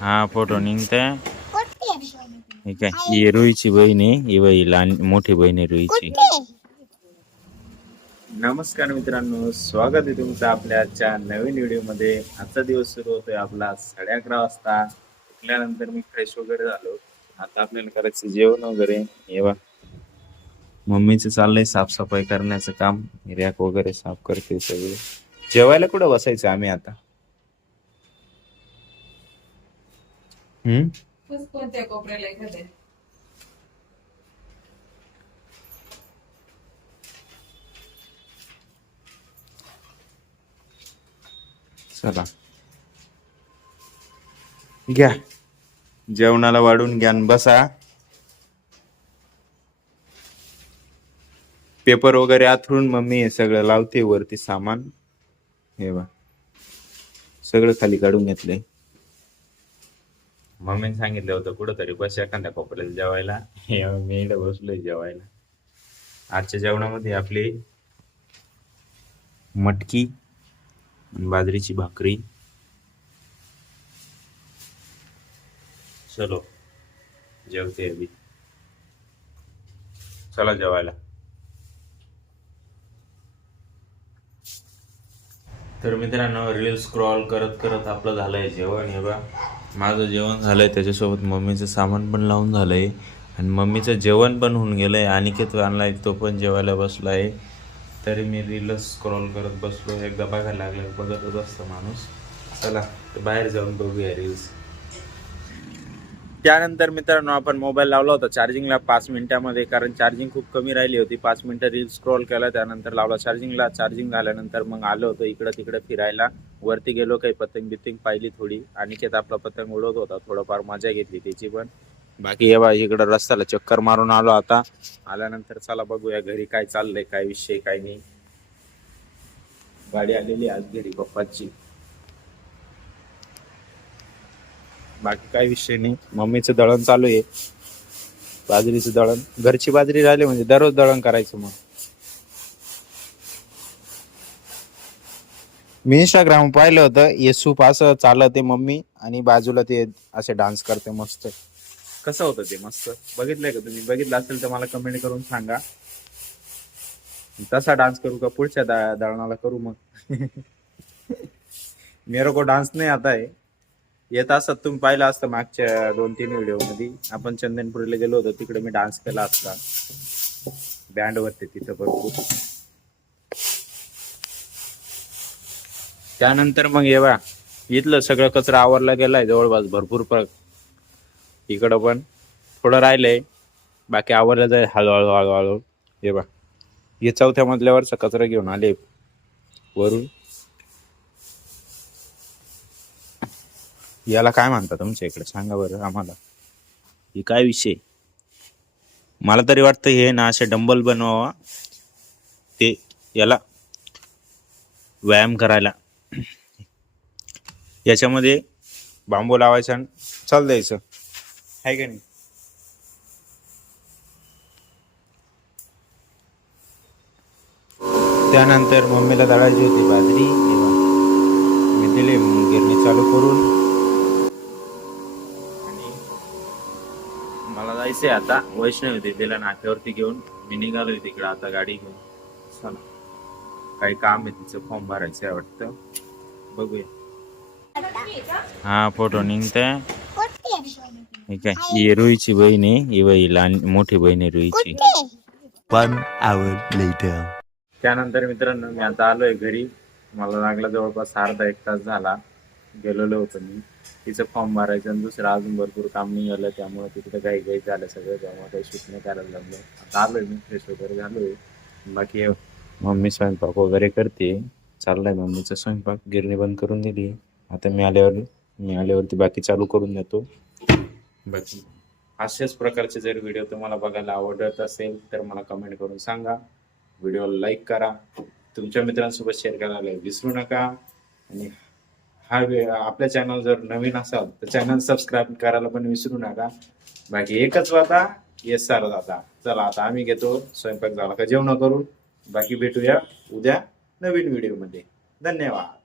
हा फोटो निघताय. ठीक आहे, ही रुईची बहीण आहे, ही लहान मोठी बहीण आहे रुईची. नमस्कार मित्रांनो, स्वागत आहे तुमचं आपल्याच्या नवीन व्हिडिओ मध्ये. आजचा दिवस सुरू होतोय आपला 11:30 वाजता. उठल्यानंतर मी फ्रेश वगैरे झालो. आता आपल्याला करायचं जेवण वगैरे. हे बघ, मम्मीचं चाललंय साफसफाई करण्याचं काम. रॅक वगैरे साफ करते सगळे. जेवायला कुठं बसायचं आम्ही आता? कोणत्या कोपऱ्याला एखाद्या चला घ्या, जेवणाला वाढून घ्या, बसा. पेपर वगैरे आथरून मम्मी हे सगळं लावते वरती सामान. हे बघ, सगळं खाली काढून घेतलंय. मम्मीने सांगितलं होतं कुठंतरी बस एखाद्या कोपऱ्याला जेवायला. मी इकडे बसलोय जेवायला. आजच्या जेवणामध्ये आपली मटकी, बाजरीची भाकरी. चलो जेवते अभी. चला जेवायला. तर मित्रांनो, रील स्क्रॉल करत करत आपलं झालंय जेवण. हे बघा, माझं जेवण झालंय, त्याच्यासोबत मम्मीचं सामान पण लावून झालंय आणि मम्मीचं जेवण पण होऊन गेलंय. अनिकेत आणलाय, तो पण जेवायला बसलाय. तरी मी रीलच स्क्रॉल करत बसलो. एकदा बघायला लागलं बघतच असतं माणूस. चला तर बाहेर जाऊन बघूया रील्स. त्यानंतर मित्रांनो, आपण मोबाईल लावला होता चार्जिंगला 5 मिनिटामध्ये, कारण चार्जिंग खूप कमी राहिली होती. 5 मिनिटं रील स्क्रॉल केला, त्यानंतर लावला चार्जिंगला. चार्जिंग झाल्यानंतर मग आलो होतो इकडं तिकडं फिरायला. वरती गेलो, काही पतंग बितंग पाहिली थोडी. अनिकेत आपला पतंग उडवत होता, थोडंफार मजा घेतली त्याची पण. बाकी हे बा, इकडं रस्त्याला चक्कर मारून आलो. आता आल्यानंतर चला बघूया घरी काय चाललंय, काय विषय काय नाही. गाडी आलेली आज घरी पप्पाची. बाकी काही विषय नाही. मम्मीचं दळण चालू आहे, बाजरीचं दळण. घरची बाजरी राहिली म्हणजे दररोज दळण करायचं. मग मी इंस्टाग्राम पाहिलं होतं, हे सूप असं चालत मम्मी आणि बाजूला ते असे डान्स करते मस्त. कसं होतं ते? मस्त बघितलंय का तुम्ही? बघितलं असेल तर मला कमेंट करून सांगा. तसा डान्स करू का पुढच्या दळणाला करू मग? मेरे को डान्स नाही आता है. येत असत, तुम्ही पाहिलं असतं मागच्या 2-3 व्हिडिओ मध्ये. आपण चंदनपुरीला गेलो होतो, तिकडे मी डान्स केला असता बँड वरती तिथं भरपूर. त्यानंतर मग येवा, इथलं सगळं कचरा आवरला गेलाय जवळपास भरपूर. इकडं पण थोडं राहिलंय, बाकी आवरलं जाईल हळूहळू हळूहळू. हे बा, हे 4थ्या मजल्यावरचा कचरा घेऊन आले वरून. याला काय म्हणता तुमच्या इकडे सांगा बरं आम्हाला. हे काय विषय? मला तरी वाटतं हे ना असे डंबल बनवावा, ते याला व्यायाम करायला. याच्यामध्ये बांबू लावायचा आणि चाल द्यायचं, आहे का नाही? त्यानंतर मम्मीला दळायची होती बाजरी. मी दिली गिरणी चालू करून. आणि मला जायचंय आता वैष्णवी दिदीला नाक्यावरती घेऊन. मी निघालोय तिकडे आता गाडी घेऊन. चला, काही काम आहे तिचं, फॉर्म भरायचं आहे वाटतं, बघूया. हा फोटो निघताय. ठीक आहे, ही रुईची बहीण आहे, ही लहान मोठी बहीण आहे रुईची. 1 hour later. त्यानंतर मित्रांनो, मी आता आलोय घरी. मला लागला जवळपास अर्धा 1 तास झाला. गेलेलो होतो मी. तिचं फॉर्म भरायचं आणि दुसरं अजून भरपूर काम निघालं, त्यामुळे तिकडे काही झालं सगळं, त्यामुळे काही शूट नाही करायला लागलं. आता आलोय मी, फ्रेश वगैरे झालोय. बाकी मम्मी स्वयंपाक वगैरे करते. चाललाय मम्मीचा स्वयंपाक. गिरणी बंद करून दिली. आता मी आल्यावरती बाकी चालू करून देतो. बाकी अशाच प्रकारचे जर व्हिडिओ तुम्हाला बघायला आवडत असेल तर मला कमेंट करून सांगा. व्हिडिओला लाईक करा, तुमच्या मित्रांसोबत शेअर करायला विसरू नका. आणि आपल्या चॅनल जर नवीन असाल तर चॅनल सबस्क्राईब करायला पण विसरू नका. बाकी एकच वाता, येस सर दादा. चला आता आम्ही घेतो स्वयंपाक झाला का जेवण करून. बाकी भेटूया उद्या नवीन व्हिडिओ मध्ये. धन्यवाद.